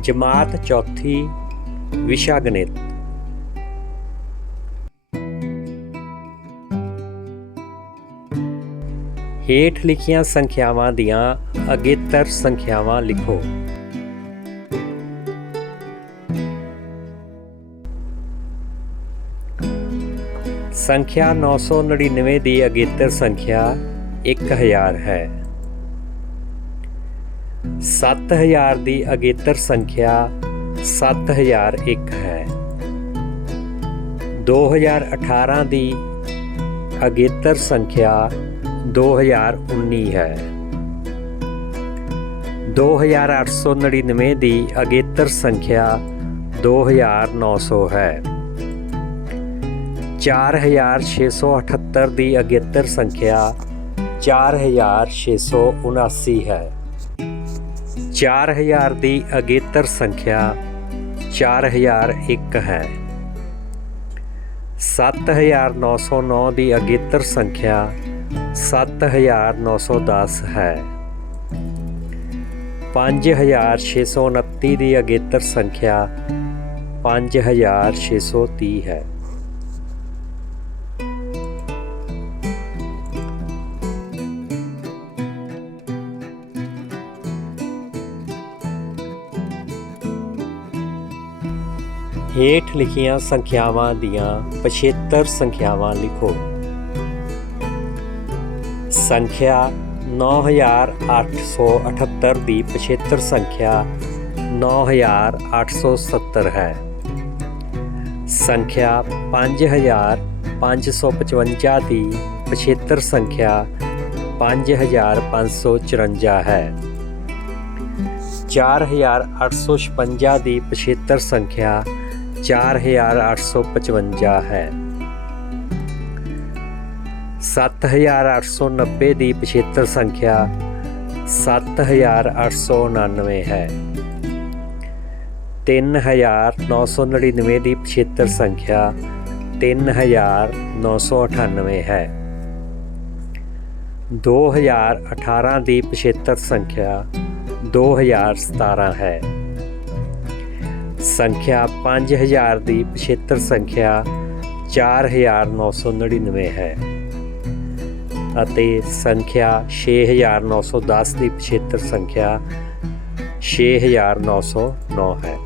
ਜਮਾਤ ਚੌਥੀ ਵਿਸ਼ਾ ਗਣਿਤ ਹੇਠ ਲਿਖੀਆਂ ਸੰਖਿਆਵਾਂ ਦੀਆਂ ਅਗੇਤਰ ਸੰਖਿਆਵਾਂ ਲਿਖੋ। ਸੰਖਿਆ 999 ਦੀ ਅਗੇਤਰ ਸੰਖਿਆ 1000 ਹੈ। 7000 ਦੀ ਅਗੇਤਰ ਸੰਖਿਆ 7001 ਹੈ। 2018 ਦੀ ਅਗੇਤਰ ਸੰਖਿਆ 2019 ਹੈ। 2899 ਦੀ ਅਗੇਤਰ ਸੰਖਿਆ 2900 ਹੈ। 4678 ਦੀ ਅਗੇਤਰ ਸੰਖਿਆ 4679 ਹੈ। 4000 ਦੀ ਅਗੇਤਰ ਸੰਖਿਆ 4001 ਹੈ। 7909 ਦੀ ਅਗੇਤਰ ਸੰਖਿਆ 7910 ਹੈ। 5629 ਦੀ ਅਗੇਤਰ ਸੰਖਿਆ 5630 ਹੈ। ਹੇਠ ਲਿਖੀਆਂ ਸੰਖਿਆਵਾਂ ਦੀਆਂ ਪਛੇਤਰ ਸੰਖਿਆਵਾਂ ਲਿਖੋ। ਸੰਖਿਆ 9878 ਦੀ ਪਛੇਤਰ ਸੰਖਿਆ 9870 ਹੈ। ਸੰਖਿਆ 5555 ਦੀ ਪਛੇਤਰ ਸੰਖਿਆ 5554 ਹੈ। 4856 ਦੀ ਪਛੇਤਰ ਸੰਖਿਆ 4855 ਹੈ। 7890 ਦੀ ਪਿਛੇਤਰ ਸੰਖਿਆ 7899 ਹੈ। 3999 ਦੀ ਪਛੇਤਰ ਸੰਖਿਆ 3998 ਹੈ। 2018 ਦੀ ਪਛੇਤਰ ਸੰਖਿਆ 2017 ਹੈ। ਸੰਖਿਆ 5000 ਦੀ ਪਛੇਤਰ ਸੰਖਿਆ 4999 ਹੈ। ਅਤੇ ਸੰਖਿਆ 6910 ਦੀ ਪਛੇਤਰ ਸੰਖਿਆ 6909 ਹੈ।